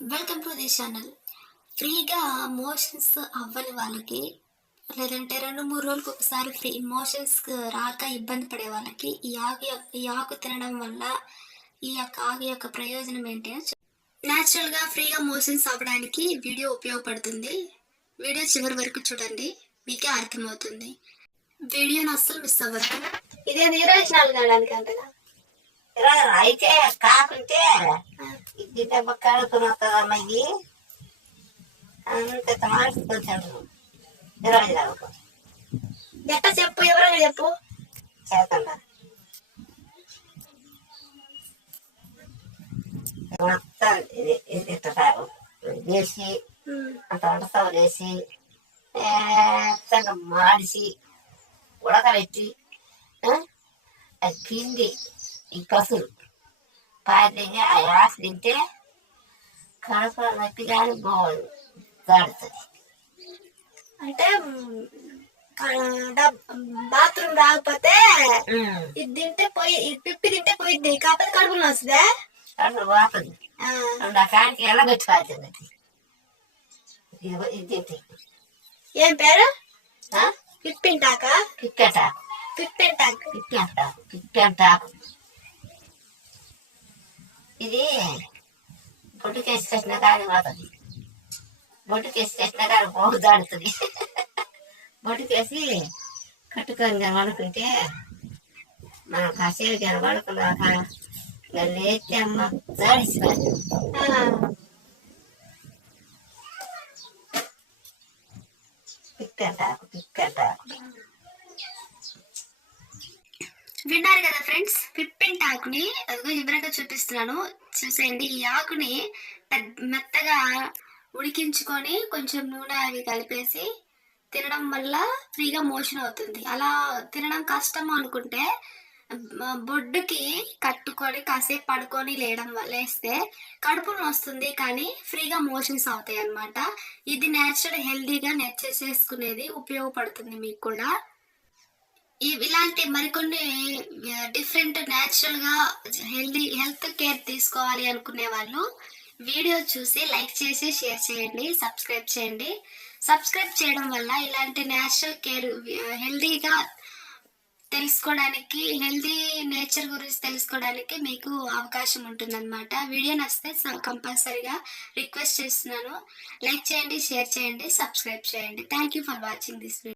Welcome to the channel. ఫ్రీగా motions అవ్వని వాళ్ళకి, లేదంటే 2, 3 రోజులకు ఒకసారి మోషన్స్ రాక ఇబ్బంది పడే వాళ్ళకి ఈ ఆకు తినడం వల్ల ఈ యొక్క ఆకు యొక్క ప్రయోజనం ఏంటి అని న్యాచురల్గా ఫ్రీగా మోషన్స్ అవ్వడానికి వీడియో ఉపయోగపడుతుంది. వీడియో చివరి వరకు చూడండి, మీకే అర్థమవుతుంది. వీడియోని అస్సలు మిస్ అవ్వద్దు. ఇదే 24 గంటలకి అంతగా అయితే కాకుంటే ఇది దెబ్బ కడుపుని వస్తుందమ్మా. ఇది అంత మార్చుకుంటాడు 24 ఎట్ట చెప్పు, ఎవరైనా చెప్పు. చేతండా మొత్తం ఇది వేసి అంత వంటసావు వేసి మాడిసి ఉడకబెట్టి అది పిండి ఈ పసులు పాతిగా ఆ యాస తింటే కడుపు నొప్పి కానీ గాడుతుంది. అంటే బాత్రూమ్ రాకపోతే ఇది తింటే పోయి, పిప్పి తింటే పోయిద్ది, కాకపోతే కడుపులో వస్తుందా? కడుపు పోతుంది. ఆ కాడికి ఎలా పెట్టుకోవాలి. ఇది తింటే ఏం పేరు? పిప్పింటాక పిప్పెటాకు పిప్పింటాకు పిప్పెంటాకు పిప్పెంటాకు. ఇది బొడ్డుకేసి కట్టిన కానీ పోతుంది. బొడ్డుకేసి కట్టిన కానీ పోగు దాడుతుంది. బొడ్డుకేసి కట్టుకొని కానీ వండుకుంటే మనం కాసేపు కానీ వండుకున్నాక లేచి అమ్మ జాడిసిపోయి పిప్పెంటాకు పిప్పెంటాకు. విన్నారు కదా ఫ్రెండ్స్, పిప్పింటాకుని అదిగో వివరంగా చూపిస్తున్నాను, చూసేయండి. ఈ ఆకుని మెత్తగా ఉడికించుకొని కొంచెం నూనె అవి కలిపేసి తినడం వల్ల ఫ్రీగా మోషన్ అవుతుంది. అలా తినడం కష్టం అనుకుంటే బొడ్డుకి కట్టుకొని కాసేపు పడుకొని లేస్తే కడుపును వస్తుంది, కానీ ఫ్రీగా మోషన్స్ అవుతాయి అన్నమాట. ఇది నేచురల్ హెల్దీగా చేసేసుకునేది ఉపయోగపడుతుంది మీకు కూడా. ఇలాంటి మరికొన్ని డిఫరెంట్ న్యాచురల్గా హెల్త్ కేర్ తీసుకోవాలి అనుకునే వాళ్ళు వీడియో చూసి లైక్ చేసి షేర్ చేయండి, సబ్స్క్రైబ్ చేయండి. సబ్స్క్రైబ్ చేయడం వల్ల ఇలాంటి న్యాచురల్ కేర్ హెల్దీగా తెలుసుకోవడానికి, హెల్దీ నేచర్ గురించి తెలుసుకోవడానికి మీకు అవకాశం ఉంటుందన్నమాట. వీడియో నచ్చితే కంపల్సరీగా రిక్వెస్ట్ చేస్తున్నాను, లైక్ చేయండి, షేర్ చేయండి, సబ్స్క్రైబ్ చేయండి. Thank you for watching this video.